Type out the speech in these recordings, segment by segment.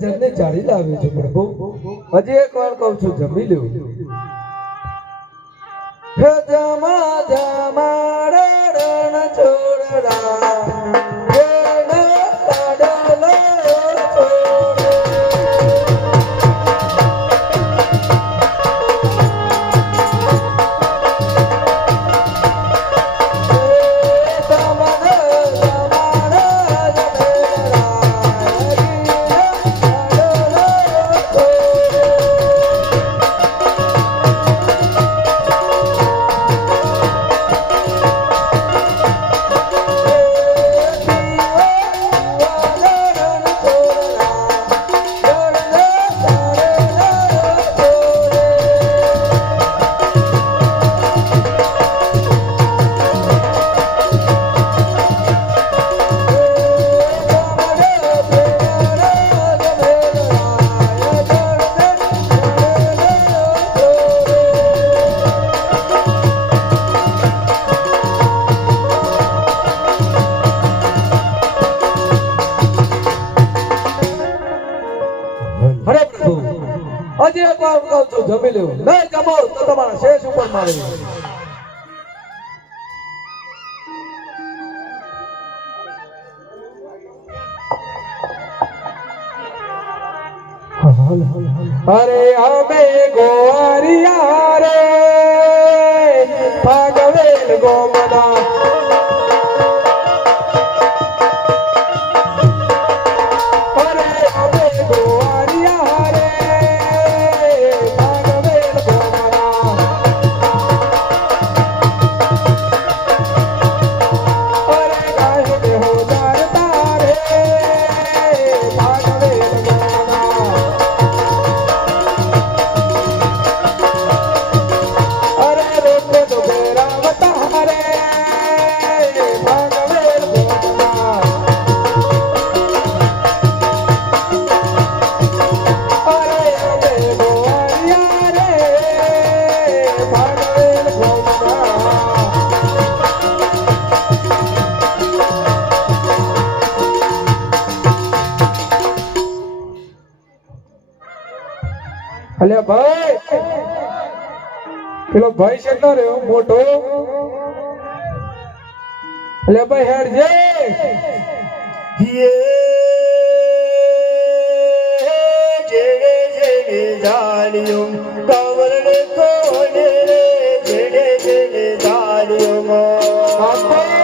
જણને જાળી લાવ્યો છું પ્રભુ હજી એક વાર કહું છું, જમી લેવું જમા જમા રણ. છોડરા છું જમી નહીં તો તમારા શેષ ઉપર મારી અરે અમે ગોવારિયા રે ભગવેલ ગોમના અલ્યા ભાઈ. પેલો ભાઈ કેટલો રહ્યો મોટો. એટલે ભાઈ, હેડ જે. જેડે જેડે જાણ્યો, કવરને કોને રે જેડે જેડે જાણ્યો.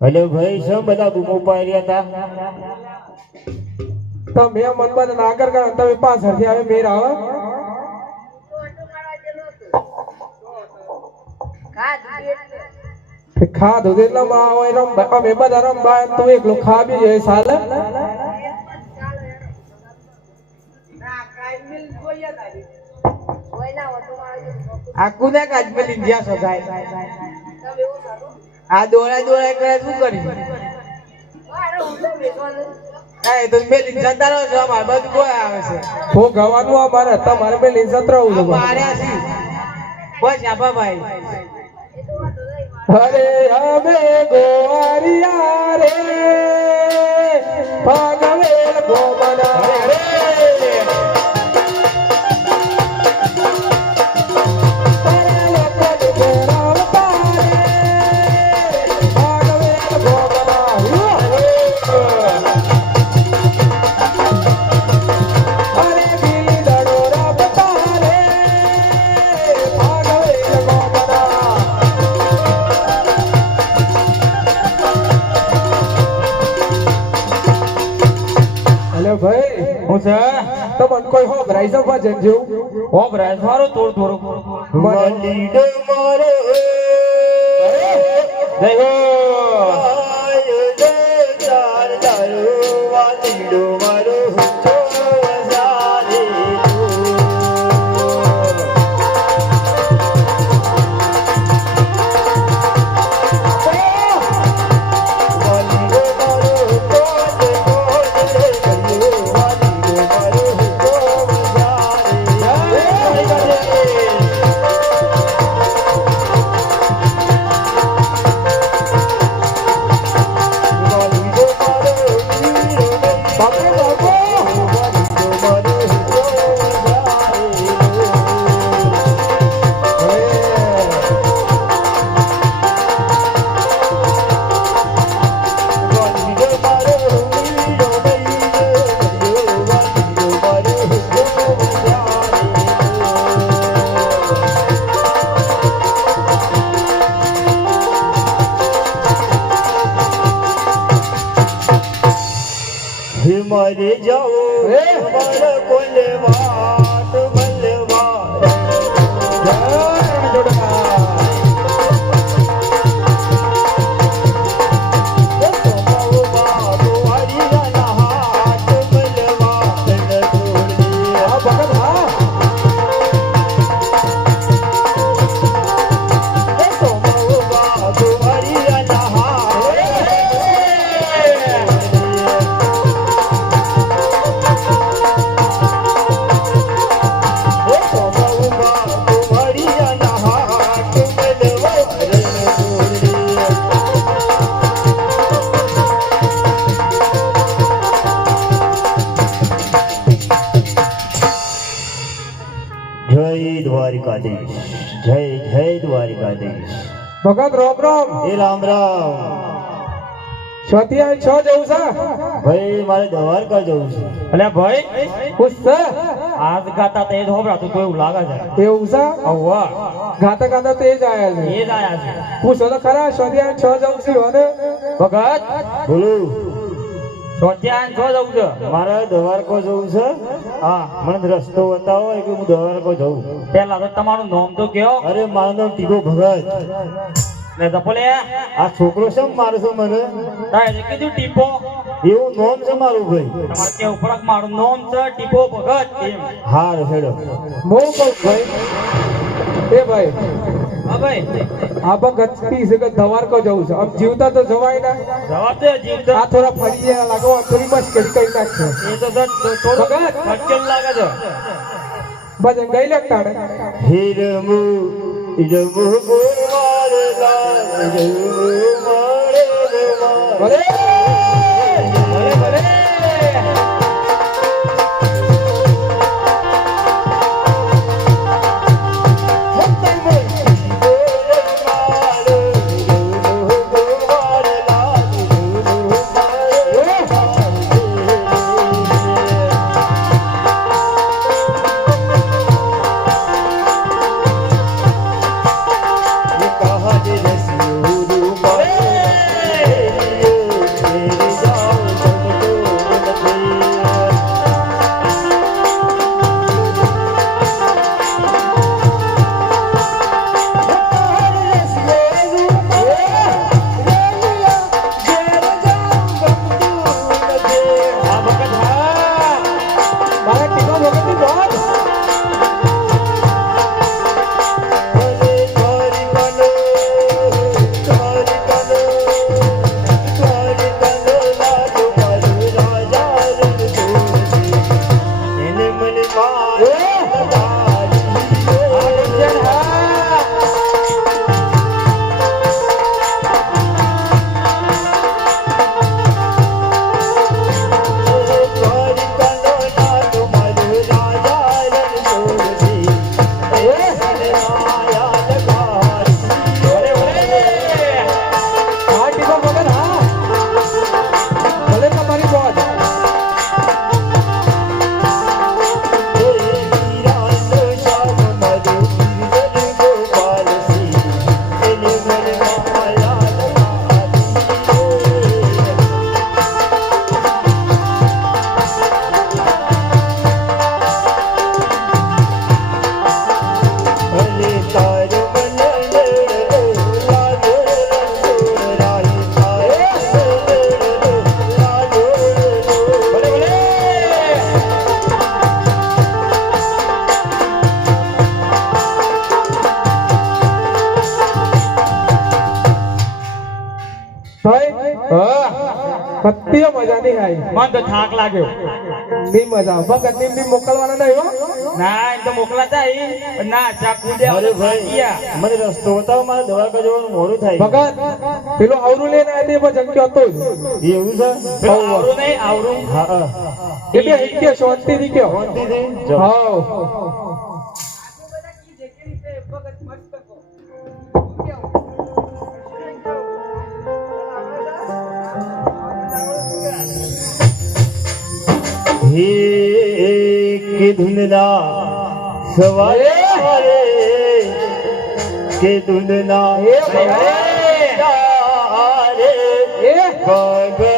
હેલો ભાઈ શું બધા બૂમો પાડ્યા હતા? તમે મે માં નાગર કરો તમે પાછળથી આવે મેર આવે. ખાધું તો એટલે માં હોય રમવા અમે બધા રમવા એમ તું એકલો ખાબી જાય સાલે. આ ઓટોમાં કાજ ના જ્યાં મેં લીધ્યા છો ગાય આ દોડા દોડા કરે શું કરી એ તો છો અમાર બધું કોઈ આવે છે? હું ગવાનું અમારે તમારે લઈ જત રહું છું માર્યા છે. બસ ભાઈ. અરે અમે ગોવારિયા રે ભાગવેલ ગોમના. હું છે? તમને કોઈ હો ભરાઈ જવા? ઓ બ્રાસ મારો થોડું થોડું. મારો. જય હો. જાઓ હે. મારા દ્વારિકાધીશ ભગત રોમ રોમ. એ રામ રામ. છોતિયા છ જવું છે? ભાઈ મારે દ્વારકા જવું છે. અલે ભાઈ ખુશ છે? આજ ગાતા તે ધોબરાતું તો એવું લાગે છે. એવું છે? અవ్వા ગાતા ગાતા તે જ આયા છે. એ જ આયા છે. પૂછો તો ખરા છોતિયા છ જવું છે ભગત? બોલો. સોચ્યા છો જવું છે? મારે દ્વારકો જવું છે. હા. મને રસ્તો બતાવો એટલે હું દ્વારકો જવું પેલા તો તમારું નામ તો કયો અરે મારું નામ ટીકો ભગત. ને તો આ છોકરો છે મારે છે મને તારે કીધું ટીપો? એવું નામ છે મારું ભાઈ? તમારે કેવું પડક મારું નામ છે ટીપો ભગત એમ. હાર હેડો. હું કહું ભાઈ. એ ભાઈ. હા ભાઈ આ ભગત પી છે કે ધવારકો જવું છે. આમ જીવતા તો જવાય ના. જવાબ દે જીવતા આ થોડા ફરી જાય લાગો આ થોડી મસ્ત કરી કરી નાખશે એ તો સર થોડું ભગત. લાગે છે. બસ ગઈ લગતાડે હિરમુ હિરમુ ગોવાળ લાલ હિરમુ મારે. મારે હા મજા નહીં આવી મન તો થાક લાગ્યો. ની મજા. ભગતની બી મોકલવાના નહીં હો. ના એમ તો મોકલાતા અહીં, ના ચા કૂદે અરે ભાઈ મને રસ્તો બતાવો મારે દવા જવાનું મોડું થાય. ભગત પેલો આવરું લઈને આવી તે પણ હતો એવું છે? પેલું આવરું નહીં આવરું. હા હા. એટલે હિક્યો શાંતિથી કયો શાંતિથી જાઓ. હાવ. હે કે ધૂંધલા સવારે સવારે કે ધૂંધલા એ ભગવાન. સવારે કર